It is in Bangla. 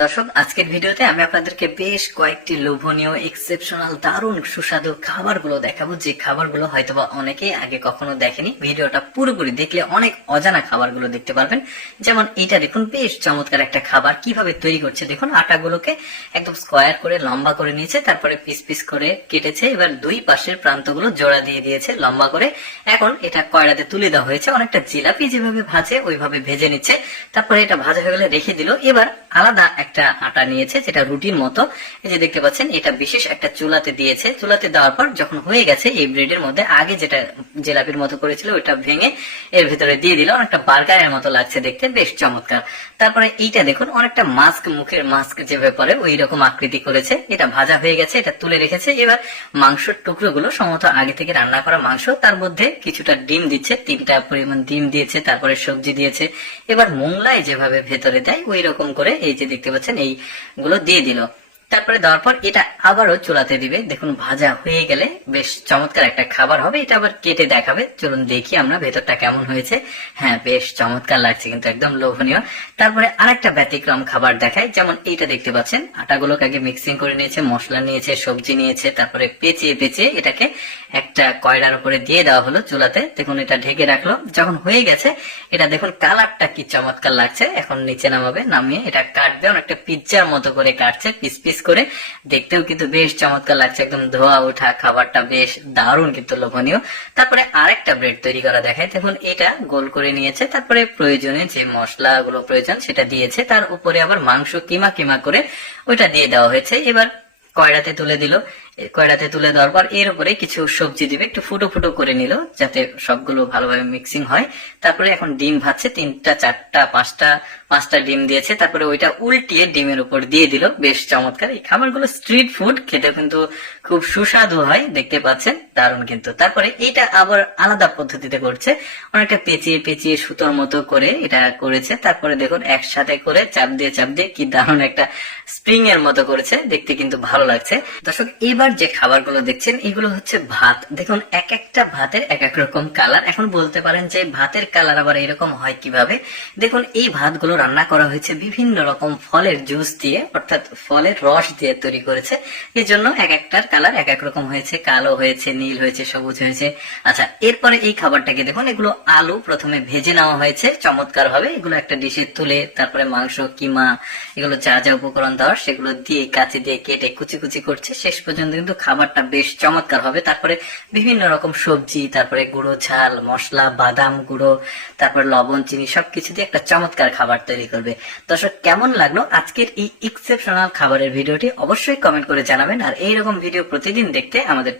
দর্শক, আজকের ভিডিওতে আমি আপনাদেরকে বেশ কয়েকটি লোভনীয় এক্সেপশনাল দারুণ সুস্বাদু খাবারগুলো দেখাবো, যে খাবারগুলো হয়তোবা অনেকেই আগে কখনো দেখেনি। ভিডিওটা পুরোপুরি দেখলে অনেক অজানা খাবারগুলো দেখতে পারবেন। যেমন এটা দেখুন, বেশ চমৎকার একটা খাবার। কিভাবে তৈরি করছে দেখুন, আটাগুলোকে একদম স্কোয়ার করে লম্বা করে নিয়েছে, তারপরে পিস পিস করে কেটেছে। এবার দুই পাশের প্রান্তগুলো জোড়া দিয়ে দিয়েছে লম্বা করে। এখন এটা কয়লাতে তুলে দেওয়া হয়েছে, অনেকটা জিলাপি যেভাবে ভাজে ওইভাবে ভেজে নিচ্ছে। তারপরে এটা ভাজা হয়ে গেলে রেখে দিল। এবার আলাদা একটা আটা নিয়েছে, যেটা রুটির মতো। এই যে দেখতে পাচ্ছেন, এটা বিশেষ একটা চুলাতে দিয়েছে। চুলাতে দেওয়ার পর যখন হয়ে গেছে, এই ব্রেডের মধ্যে আগে যেটা জিলাপির মতো করেছিল ওইটা ভেঙে এর ভিতরে দিয়ে দিল। অনেকটা বার্গারের মতো লাগছে দেখতে, বেশ চমৎকার। তারপরে এইটা দেখুন, অনেকটা মাস্ক, মুখের মাস্ক যেভাবে পরে ওই রকম আকৃতি করেছে। এটা ভাজা হয়ে গেছে, এটা তুলে রেখেছে। এবার মাংসের টুকরোগুলো সম্ভবত আগে থেকে রান্না করা মাংস, তার মধ্যে কিছুটা ডিম দিচ্ছে, 3টা পরিমাণ ডিম দিয়েছে, তারপরে সবজি দিয়েছে। এবার মোংলায় যেভাবে ভেতরে দেয় ওই রকম করে এই যে দেখতে পাচ্ছেন এইগুলো দিয়ে দিল। তারপরে দেওয়ার পর এটা আবারও চুলাতে দিবে। দেখুন, ভাজা হয়ে গেলে বেশ চমৎকার একটা খাবার হবে। এটা আবার কেটে দেখাবে, চলুন দেখি আমরা ভেতরটা কেমন হয়েছে। হ্যাঁ, বেশ চমৎকার লাগছে, কিন্তু একদম লোভনীয়। তারপরে আরেকটা ব্যতিক্রম খাবার দেখায়। যেমন এইটা দেখতে পাচ্ছেন, আটাগুলোকে আগে মিক্সিং করে নিয়েছে, মশলা নিয়েছে, সবজি নিয়েছে, তারপরে পেঁচিয়ে পেঁচিয়ে এটাকে একটা কয়লার উপরে দিয়ে দেওয়া হলো চুলাতে। দেখুন, এটা ঢেকে রাখলো। যখন হয়ে গেছে, এটা দেখুন কালারটা কি চমৎকার লাগছে। এখন নিচে নামাবে, নামিয়ে এটা কাটবে, অনেকটা পিৎজার মতো করে কাটছে পিস পিস করে। দেখতেও কিন্তু বেশ চমৎকার লাগছে, একদম ধোয়া ওঠা খাবারটা বেশ দারুণ, কিন্তু লোভনীয়। তারপরে আরেকটা ব্রেড তৈরি করা দেখায়। দেখুন, এটা গোল করে নিয়েছে, তারপরে প্রয়োজনে যে মশলাগুলো প্রয়োজন সেটা দিয়েছে, তার উপরে আবার মাংস কিমা কিমা করে ওইটা দিয়ে দেওয়া হয়েছে। এবার কয়লাতে তুলে দিল। কয়লাতে তুলে দেওয়ার পর এর উপরে কিছু সবজি দিবে, একটু ফুটো ফুটো করে নিল যাতে সবগুলো ভালোভাবে মিক্সিং হয়। তারপরে এখন ডিম ভাজছে, 3টা 4টা 5টা ডিম দিয়েছে। তারপরে ওইটা উল্টিয়ে ডিমের উপর দিয়ে দিল। বেশ চমৎকার। এই খাবারগুলো স্ট্রিট ফুড, খেতে কিন্তু খুব সুস্বাদু হয়, দেখতে পাচ্ছেন, দারুণ কিন্তু। তারপরে এইটা আবার আলাদা পদ্ধতিতে করছে, অনেকটা পেঁচিয়ে পেঁচিয়ে সুতোর মতো করে এটা করেছে। তারপরে দেখুন, একসাথে করে চাপ দিয়ে কি দারুণ একটা স্প্রিং এর মতো করেছে, দেখতে কিন্তু ভালো লাগছে। দর্শক, এবার যে খাবারগুলো দেখছেন এগুলো হচ্ছে ভাত। দেখুন, এক একটা ভাতের এক এক রকম কালার। এখন বলতে পারেন যে ভাতের কালার আবার এরকম হয় কিভাবে। দেখুন, এই ভাতগুলো রান্না করা হয়েছে বিভিন্ন রকম ফলের জুস দিয়ে, অর্থাৎ ফলের রস দিয়ে তৈরি করেছে। এই জন্য এক একটার কালার এক এক রকম হয়েছে, কালো হয়েছে, নীল হয়েছে, সবুজ হয়েছে। আচ্ছা, এরপরে এই খাবারটাকে দেখুন, এগুলো আলু প্রথমে ভেজে নেওয়া হয়েছে চমৎকার ভাবে। এগুলো একটা ডিশে তুলে তারপরে মাংস, কিমা, এগুলো যা যা উপকরণ দেওয়ার সেগুলো দিয়ে কাঁচি দিয়ে কেটে কুচি কুচি করছে। শেষ পর্যন্ত কিন্তু খাবারটা বেশ চমৎকার হবে। তারপরে বিভিন্ন রকম সবজি, তারপরে গুঁড়ো ঝাল মশলা, বাদাম গুঁড়ো, তারপরে লবণ, চিনি সবকিছু দিয়ে একটা চমৎকার খাবার তৈরি করবে। দর্শক, কেমন লাগলো আজকের এই এক্সেপশনাল খাবারের ভিডিওটি অবশ্যই কমেন্ট করে জানাবেন। আর এইরকম ভিডিও প্রতিদিন দেখতে আমাদের